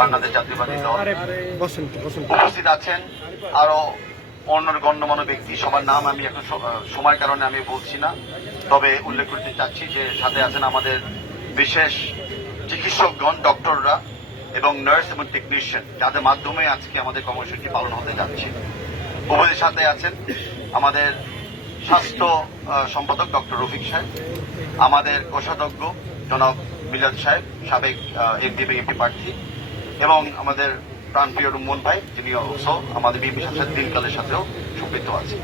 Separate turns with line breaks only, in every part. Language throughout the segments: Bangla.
বাংলাদেশ জাতীয়বাদী দল।
বসেন তো, বসেন তো।
উপস্থিত আছেন আরও অন্য গণ্যমান্য ব্যক্তি। সবার নাম আমি এখন সময় কারণে আমি বলছি না। তবে উল্লেখ করতে চাচ্ছি যে সাথে আছেন আমাদের বিশেষ চিকিৎসকগণ ডক্টররা এবং নার্স এবং টেকনিশিয়ান যাদের মাধ্যমে আজকে আমাদের কর্মসূচি পালন হতে যাচ্ছে। উপদের সাথে আছেন আমাদের স্বাস্থ্য সম্পাদক ডক্টর রফিক সাহেব আমাদের কোষাধ্যক্ষ জনাব মিলাদ সাহেব সাবেক এমপি প্রার্থী এবং আমাদের প্রাণপ্রিয় রুমন ভাই যিনি অবশ্য আমাদের বিএনপি সাথে দিনকালের সাথেও সম্পৃক্ত আছে।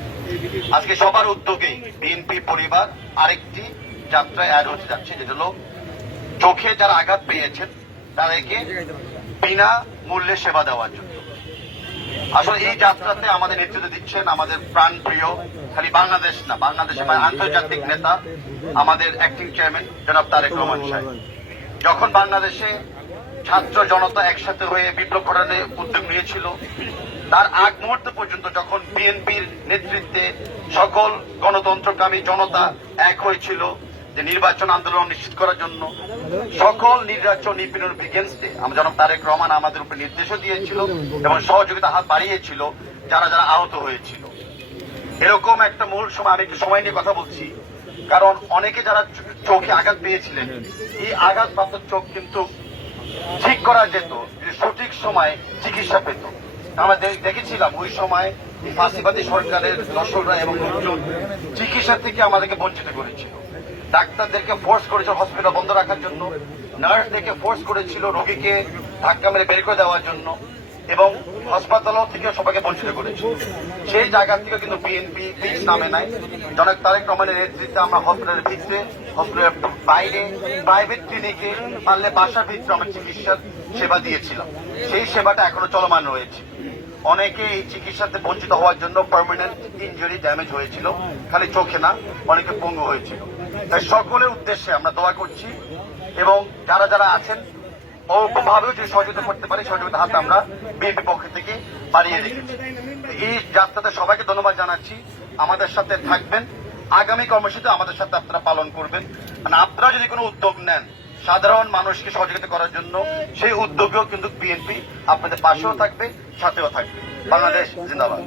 আজকে সবার উদ্যোগে বিএনপি পরিবার আরেকটি যাত্রায় অ্যাড হতে যাচ্ছে, যেটা হলো চোখে যারা আঘাত পেয়েছেন, তাদেরকে বিনা মূল্যে সেবা দেওয়ার জন্য। আসলে এই যাত্রাতে আমাদের নেতৃত্ব দিচ্ছেন আমাদের প্রাণ প্রিয় খালি বাংলাদেশ না বাংলাদেশে মানে আন্তর্জাতিক নেতা, আমাদের অ্যাক্টিং চেয়ারম্যান জনাব তারেক রহমান সাহেব। যখন বাংলাদেশে ছাত্র জনতা একসাথে হয়ে বিপ্লব ঘটানোর উদ্যোগ নিয়েছিল। তার আগ মুহূর্ত পর্যন্ত যখন বিএনপির নেতৃত্বে সকল গণতন্ত্রকামী জনতা এক হয়েছিল যে নির্বাচন আন্দোলন নিশ্চিত করার জন্য, সকল নির্বাচন নিপীড়নের এগেনস্টে আমরা জনাব তারেক রহমান আমাদের উপর নির্দেশও দিয়েছিল এবং সহযোগিতা হাত বাড়িয়েছিল, যারা যারা আহত হয়েছিল। এরকম একটা মূল সময়, আমি একটু সময় নিয়ে কথা বলছি, কারণ অনেকে যারা চোখে আঘাত পেয়েছিলেন, এই আঘাতপ্রাপ্ত চোখ কিন্তু করা যেত সঠিক সময় চিকিৎসা পেত। আমরা দেখেছিলাম ওই সময় ফাঁসিবাদী সরকারের দর্শকরা এবং লোকজন চিকিৎসা থেকে আমাদেরকে বঞ্চিত করেছিল। ডাক্তারদেরকে ফোর্স করেছিল হসপিটাল বন্ধ রাখার জন্য নার্সদেরকে ফোর্স করেছিল রোগীকে ধাক্কা মেরে বের করে দেওয়ার জন্য। এবং হাসপাতালও থেকে সবাইকে বঞ্চিত করেছিল সেই জায়গা থেকে কিন্তু বিএনপি ফিক্স নামে নাই। জনক তারেক রহমানের নেতৃত্বে আমরা হসপিটালের ভিতরে হসপিটালের বাইরে প্রাইভেট ক্লিনিকে পারলে বাসার ভিতরে আমরা চিকিৎসার সেবা দিয়েছিলাম। সেই সেবাটা এখনও চলমান রয়েছে। অনেকে এই চিকিৎসাতে বঞ্চিত হওয়ার জন্য পার্মানেন্ট ইঞ্জুরি ড্যামেজ হয়েছিল। খালি চোখে না, অনেকে পঙ্গু হয়েছিল। তাই সকলের উদ্দেশ্যে আমরা দোয়া করছি এবং যারা যারা আছেন ওরকমভাবেও যদি সহযোগিতা করতে পারি সহযোগিতা হাত আমরা বিএনপি পক্ষ থেকে বাড়িয়ে রেখেছি এই যাত্রাতে সবাইকে ধন্যবাদ জানাচ্ছি। আমাদের সাথে থাকবেন। আগামী কর্মসূচি আমাদের সাথে আপনারা পালন করবেন। মানে আপনারা যদি কোনো উদ্যোগ নেন, সাধারণ মানুষকে সহযোগিতা করার জন্য, সেই উদ্যোগেও কিন্তু বিএনপি আপনাদের পাশেও থাকবে, সাথেও থাকবে। বাংলাদেশ জিন্দাবাদ।